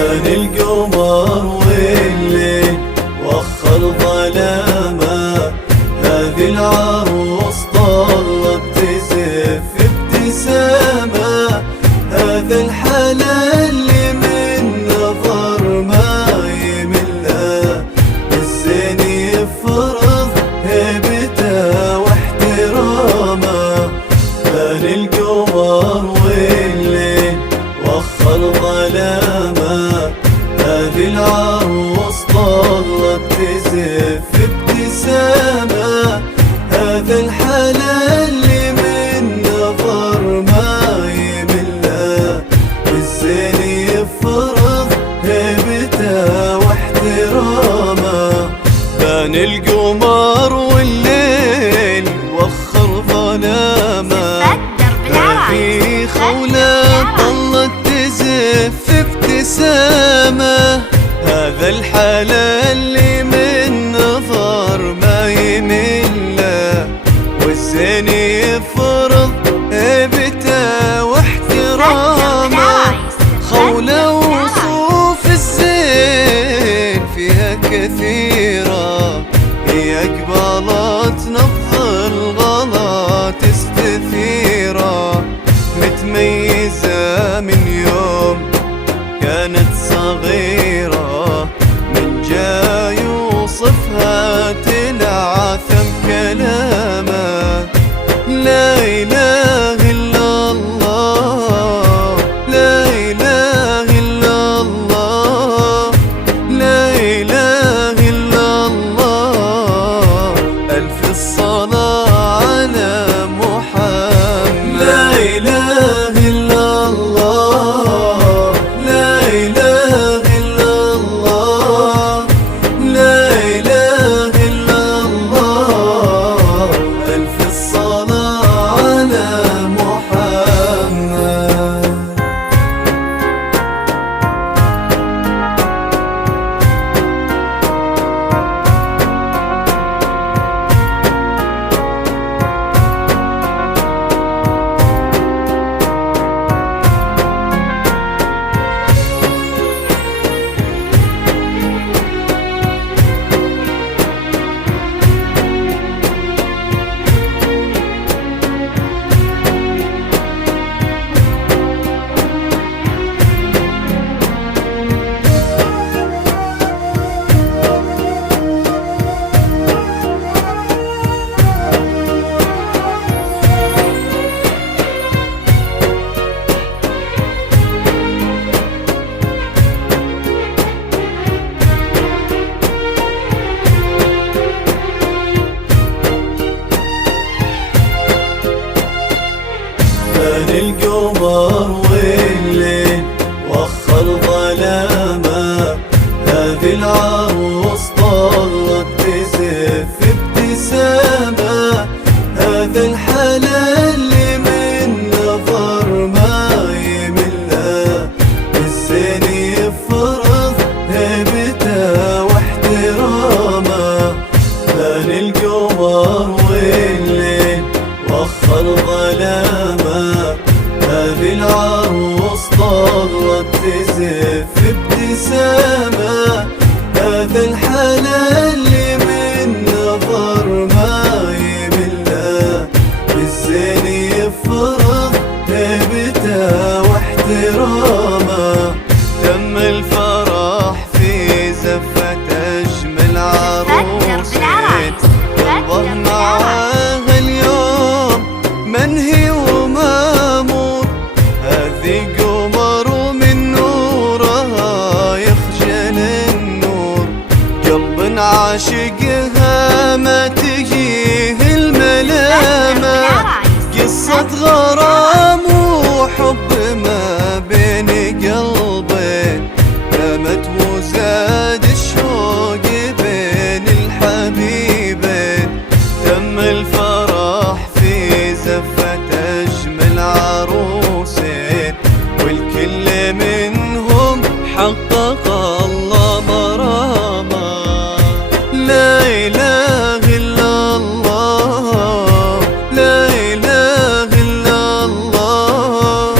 بان القمر والليل وخر ظلامه، هذه العروس طلت تزف ابتسامه، هذا الحلال اللي من نظر ما يمله، الزين يفرض هيبته واحترامه. بان القمر والليل وخر ظلامه، هذه العروس طلت تزف ابتسامه، هذا الحلال اللي من نظر ما يمله، الزين يفرض هيبته واحترامه. بان القمر والليل وخر ظلامه، في خولة طلت تزف ابتسامه، هذا الحلال اللي من نظر ما يمله، والزين يفرض هيبته واحترامه. خولة وصوف الزين فيها كثيرة، هي قبلت نبض الغلا تستثيره، متميزة من يوم كانت صغيرة، من جاي يوصفها تلعثم كلامه. لا إله إلا الله، لا إله إلا الله، لا إله إلا الله، ألف الصلاة على محمد. لا إله إلا الله، لا إله إلا الله، لا إله إلا الله، ألف الصلاة على محمد. بان القمر والليل وخر ظلامه، هذه العروس طلت تزف ابتسامه، هذا الحلال اللي من نظر ما يمله، الزين يفرض هيبته واحترامه. بان القمر والليل وخر ظلامه، هذه العروس طلت تزف ابتسامه، هذا الحلال اللي من نظر ما يمله، الزين يفرض هيبته واحترامه. تم الفرح في زفة أجمل عروسين، والله معاها اليوم منهي ومامور، هذه قمر من نورها يخجل النور، قلب عاشقها ما تجيه الملامة، قصة غرام وحب ما بين قلبين، نامت وزاد الشوق بين الحبيبين. تم الفرح في زفة أجمل عروسين، والكل منهم حقق الله مرامه. لا إله إلا الله، لا إله إلا الله،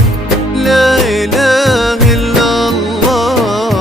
لا إله إلا الله،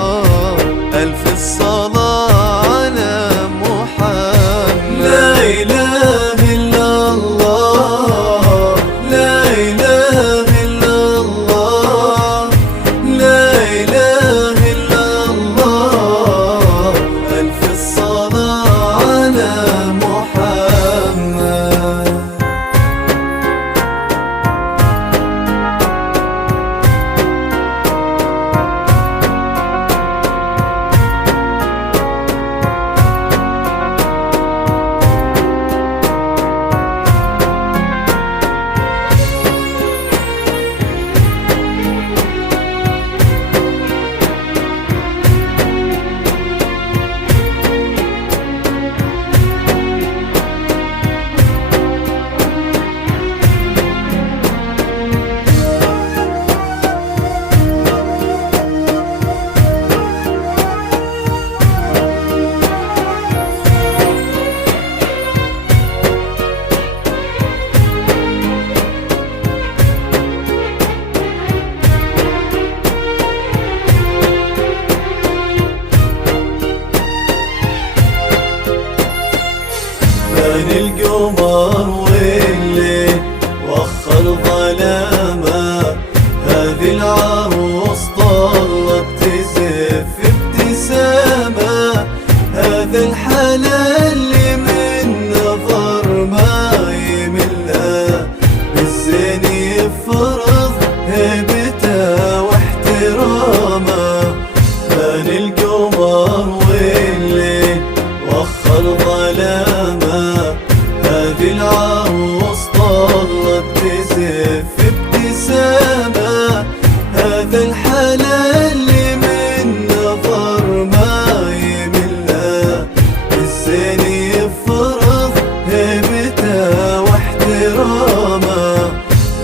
واحترامه،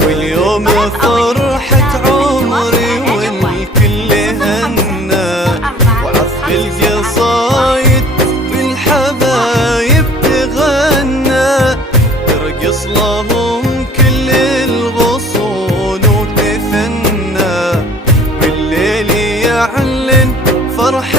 واليوم فرحة عمري والكل هنا، وعذب القصايد بالحبايب تغنى، ترقص لهم كل الغصون وتثنى، بالليل يعلن فرح